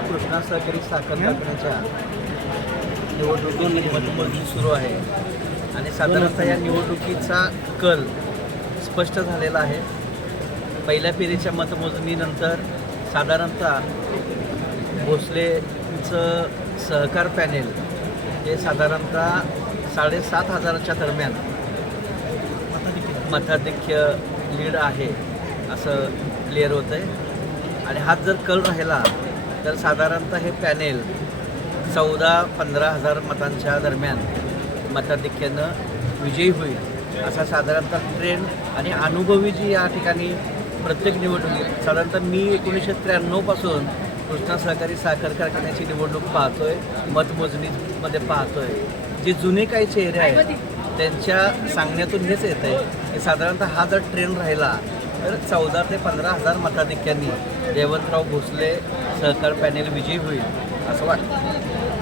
कृष्णा सहकारी साखर कारखान्याच्या निवडणुकीची मतमोजणी सुरू आहे आणि साधारणतः या निवडणुकीचा कल स्पष्ट झालेला आहे. पहिल्या फेरीच्या मतमोजणीनंतर साधारणतः भोसलेचं सहकार पॅनेल हे साधारणतः 7,500च्या दरम्यान मताधिक्य लीड आहे असं क्लिअर होतं आहे. आणि हाच जर कल राहिला तर साधारणतः हे पॅनेल 14-15 हजार मतांच्या दरम्यान मताधिक्यानं विजयी होईल असा साधारणतः ट्रेंड आणि अनुभवी जी या ठिकाणी प्रत्येक निवडणुकीत साधारणतः मी 1993 पासून कृष्णा सहकारी साखर कारखान्याची निवडणूक पाहतोय, मतमोजणीमध्ये पाहतोय. जे जुने काही चेहरे आहेत त्यांच्या सांगण्यातून हेच येतं आहे की साधारणतः हा जर ट्रेंड राहिला तर 14 ते 15 हजार मताधिक्यांनी जयवंतराव भोसले सहकार पॅनेल विजयी होईल असं वाटतं.